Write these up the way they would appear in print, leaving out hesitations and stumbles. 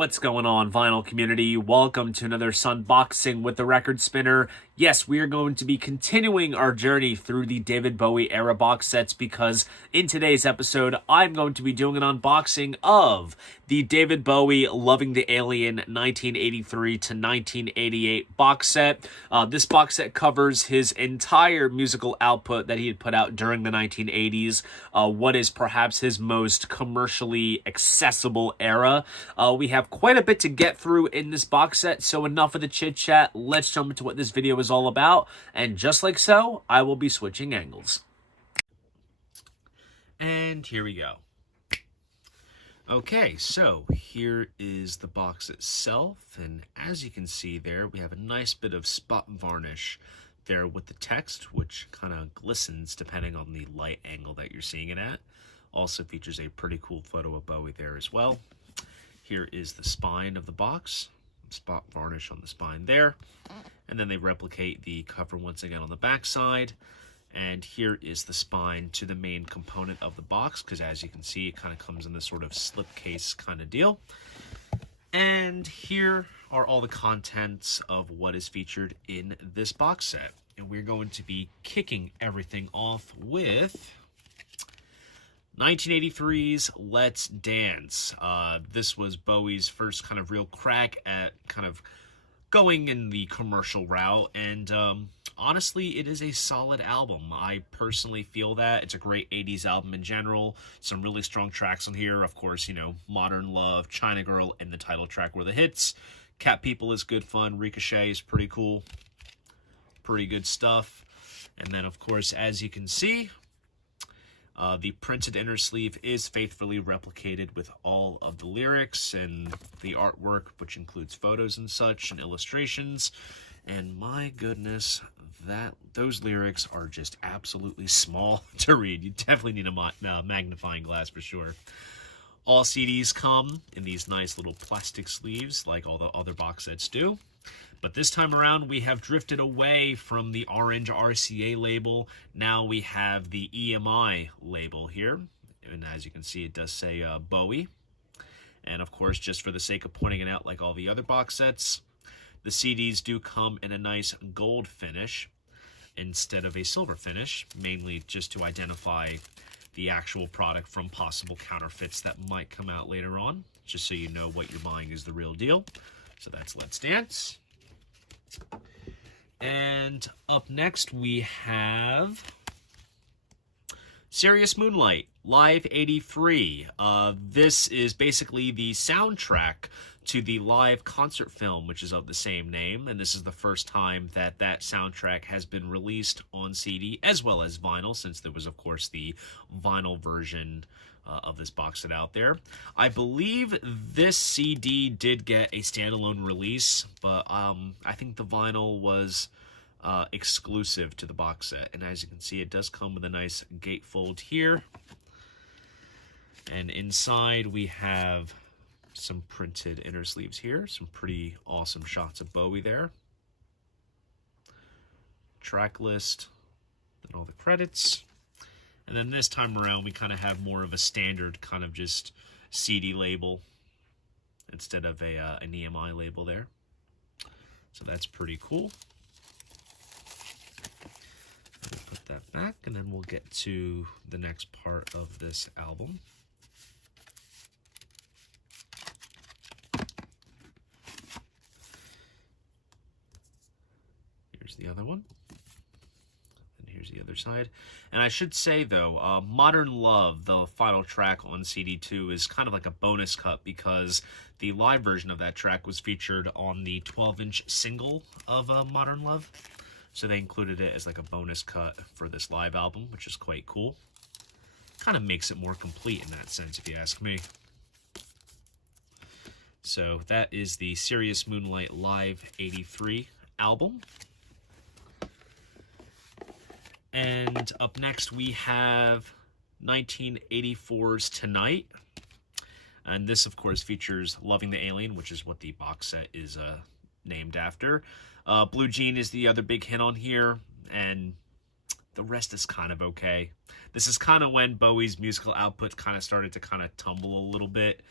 What's going on, vinyl community? Welcome to another Sunboxing with the Record Spinner. Yes, we are going to be continuing our journey through the David Bowie era box sets because in today's episode, I'm going to be doing an unboxing of the David Bowie Loving the Alien 1983 to 1988 box set. This box set covers his entire musical output that he had put out during the 1980s, what is perhaps his most commercially accessible era. We have quite a bit to get through in this box set, so enough of the chit-chat. Let's jump into what this video is all about, and just like so, I will be switching angles. And here we go. Okay, so here is the box itself, and as you can see there, we have a nice bit of spot varnish there with the text, which kind of glistens depending on the light angle that you're seeing it at. Also features a pretty cool photo of Bowie there as well. Here is the spine of the box, spot varnish on the spine there, and then they replicate the cover once again on the back side. And here is the spine to the main component of the box, because as you can see, it kind of comes in this sort of slipcase kind of deal. And here are all the contents of what is featured in this box set. And we're going to be kicking everything off with 1983's Let's Dance. This was Bowie's first kind of real crack at kind of going in the commercial route, and honestly, it is a solid album. I personally feel that. It's a great 80s album in general. Some really strong tracks on here. Of course, you know, Modern Love, China Girl, and the title track were the hits. Cat People is good fun. Ricochet is pretty cool. Pretty good stuff. And then, of course, as you can see, the printed inner sleeve is faithfully replicated with all of the lyrics and the artwork, which includes photos and such and illustrations. And my goodness, those lyrics are just absolutely small to read. You definitely need a magnifying glass for sure. All CDs come in these nice little plastic sleeves like all the other box sets do. But this time around, we have drifted away from the orange RCA label. Now we have the EMI label here. And as you can see, it does say Bowie. And of course, just for the sake of pointing it out like all the other box sets, the CDs do come in a nice gold finish instead of a silver finish, mainly just to identify the actual product from possible counterfeits that might come out later on, just so you know what you're buying is the real deal. So that's Let's Dance. And up next we have Sirius Moonlight, Live 83. This is basically the soundtrack to the live concert film, which is of the same name, and this is the first time that that soundtrack has been released on CD as well as vinyl, since there was, of course, the vinyl version of this box set out there. I believe this CD did get a standalone release, but I think the vinyl was exclusive to the box set. And as you can see, it does come with a nice gatefold here. And inside we have some printed inner sleeves here. Some pretty awesome shots of Bowie there. Track list, and all the credits. And then this time around, we kind of have more of a standard kind of just CD label instead of an EMI label there. So that's pretty cool. We'll put that back, and then we'll get to the next part of this album. Here's the other one. Here's the other side. And I should say, though, Modern Love, the final track on CD2, is kind of like a bonus cut because the live version of that track was featured on the 12-inch single of Modern Love. So they included it as like a bonus cut for this live album, which is quite cool. Kind of makes it more complete in that sense, if you ask me. So that is the Sirius Moonlight Live 83 album. And up next we have 1984's Tonight. And this, of course, features Loving the Alien, which is what the box set is named after. Blue Jean is the other big hit on here, and the rest is kind of okay. This is kind of when Bowie's musical output kind of started to kind of tumble a little bit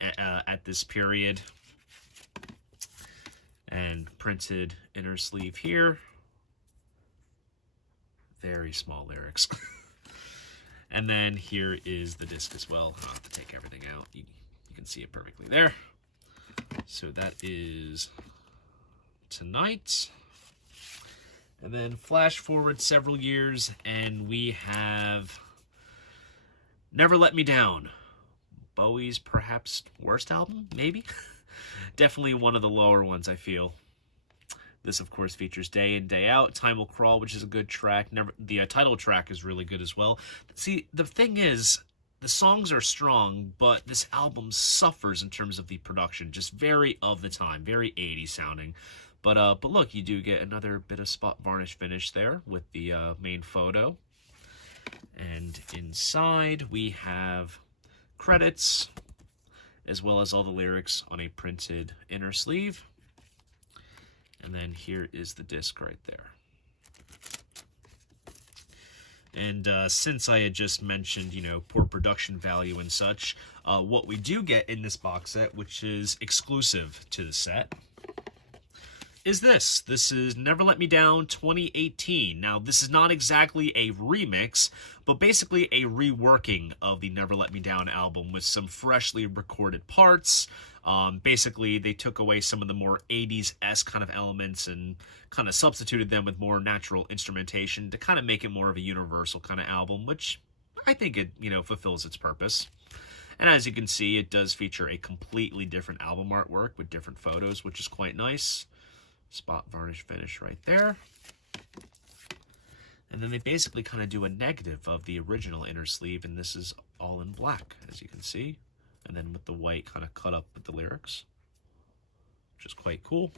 at this period. And printed inner sleeve here. Very small lyrics. And then here is the disc as well. I'll have to take everything out. You can see it perfectly there. So that is Tonight. And then flash forward several years, and we have Never Let Me Down. Bowie's perhaps worst album, maybe? Definitely one of the lower ones, I feel. This, of course, features Day In, Day Out, Time Will Crawl, which is a good track. The title track is really good as well. See, the thing is, the songs are strong, but this album suffers in terms of the production. Just very of the time, very 80s sounding. But look, you do get another bit of spot varnish finish there with the main photo. And inside, we have credits, as well as all the lyrics on a printed inner sleeve. And then here is the disc right there. And since I had just mentioned, poor production value and such, what we do get in this box set, which is exclusive to the set, is this. This is Never Let Me Down 2018. Now, this is not exactly a remix, but basically a reworking of the Never Let Me Down album with some freshly recorded parts. Basically, they took away some of the more 80s-esque kind of elements and kind of substituted them with more natural instrumentation to kind of make it more of a universal kind of album, which I think it, fulfills its purpose. And as you can see, it does feature a completely different album artwork with different photos, which is quite nice. Spot varnish finish right there. And then they basically kind of do a negative of the original inner sleeve, and this is all in black, as you can see. And then with the white kind of cut up with the lyrics, which is quite cool.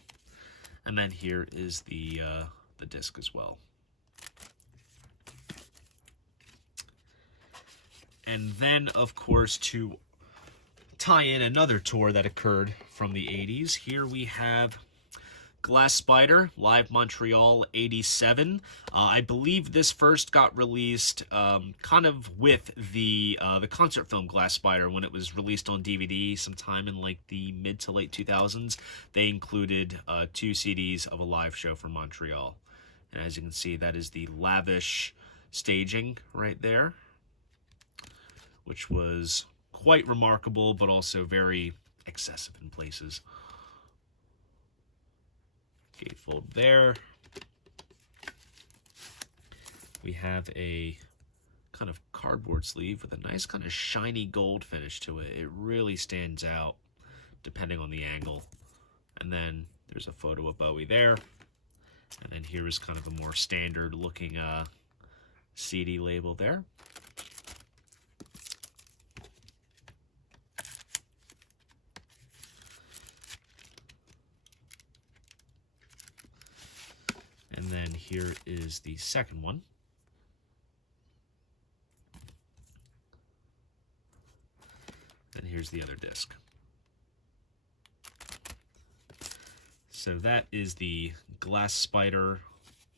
And then here is the disc as well. And then, of course, to tie in another tour that occurred from the 80s, here we have Glass Spider, Live Montreal 87. I believe this first got released kind of with the concert film Glass Spider when it was released on DVD sometime in like the mid to late 2000s. They included 2 CDs of a live show from Montreal. And as you can see, that is the lavish staging right there, which was quite remarkable, but also very excessive in places. Gatefold there. We have a kind of cardboard sleeve with a nice kind of shiny gold finish to it. It really stands out depending on the angle. And then there's a photo of Bowie there. And then here is kind of a more standard looking CD label there. And then here is the second one. And here's the other disc. So that is the Glass Spider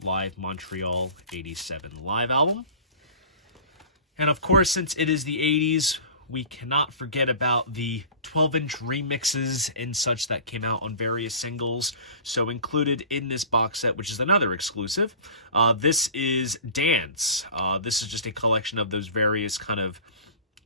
Live Montreal 87 live album. And of course, since it is the 80s, we cannot forget about the 12-inch remixes and such that came out on various singles. So included in this box set, which is another exclusive, this is Dance. This is just a collection of those various kind of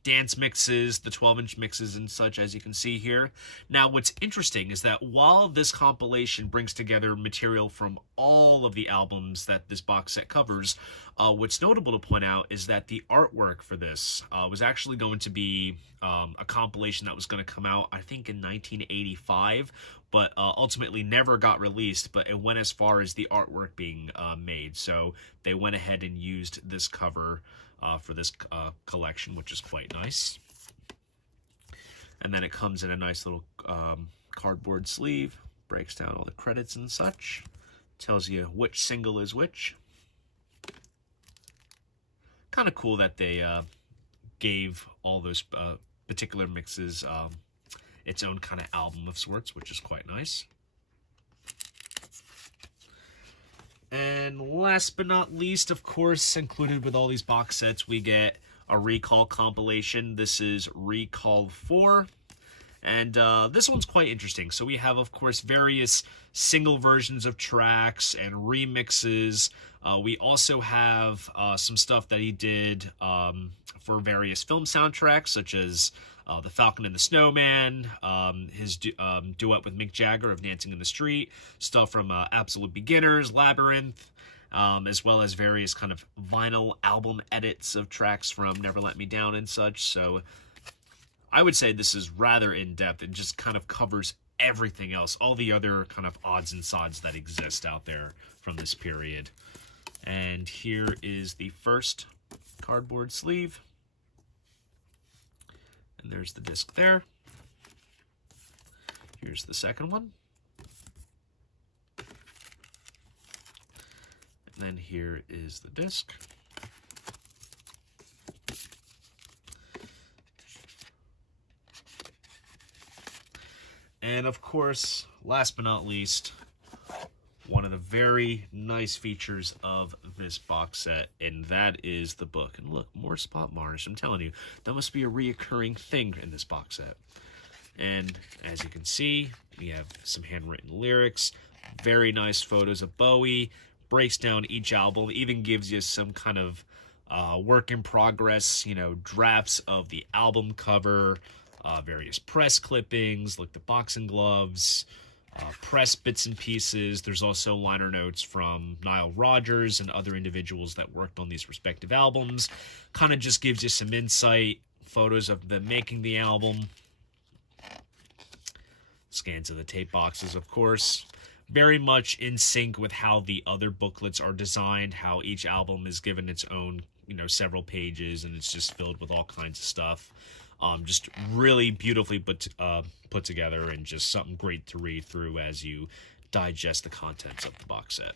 dance mixes, the 12-inch mixes and such, as you can see here. Now, what's interesting is that while this compilation brings together material from all of the albums that this box set covers, what's notable to point out is that the artwork for this was actually going to be a compilation that was going to come out, I think, in 1985, but ultimately never got released, but it went as far as the artwork being made. So they went ahead and used this cover for this collection, which is quite nice. And then it comes in a nice little cardboard sleeve, breaks down all the credits and such, tells you which single is which. Kind of cool that they gave all those particular mixes its own kind of album of sorts, which is quite nice. And last but not least, of course, included with all these box sets, we get a Recall compilation. This is Recall 4. And this one's quite interesting. So we have, of course, various single versions of tracks and remixes. We also have some stuff that he did for various film soundtracks, such as The Falcon and the Snowman, his duet with Mick Jagger of Dancing in the Street, stuff from Absolute Beginners, Labyrinth, as well as various kind of vinyl album edits of tracks from Never Let Me Down and such. So I would say this is rather in-depth. It just kind of covers everything else, all the other kind of odds and sods that exist out there from this period. And here is the first cardboard sleeve. And there's the disc there. Here's the second one. And then here is the disc. And of course, last but not least, one of the very nice features of this box set, and that is the book. And look, more spot varnish. I'm telling you, that must be a reoccurring thing in this box set. And as you can see, we have some handwritten lyrics, very nice photos of Bowie, breaks down each album, even gives you some kind of work in progress, drafts of the album cover, various press clippings, like the boxing gloves, press bits and pieces. There's also liner notes from Nile Rodgers and other individuals that worked on these respective albums. Kind of just gives you some insight, photos of them making the album. Scans of the tape boxes, of course. Very much in sync with how the other booklets are designed, how each album is given its own, several pages, and it's just filled with all kinds of stuff. Just really beautifully put together, and just something great to read through as you digest the contents of the box set.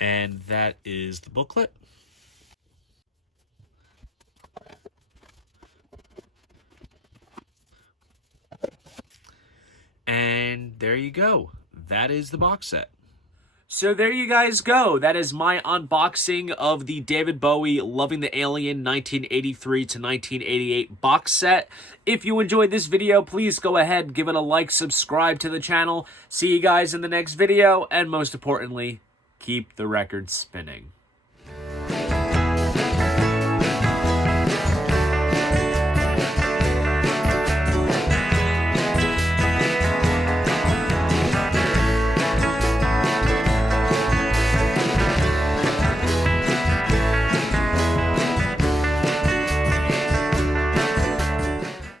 And that is the booklet. And there you go. That is the box set. So there you guys go. That is my unboxing of the David Bowie Loving the Alien 1983 to 1988 box set. If you enjoyed this video, please go ahead, give it a like, subscribe to the channel. See you guys in the next video, and most importantly, keep the record spinning.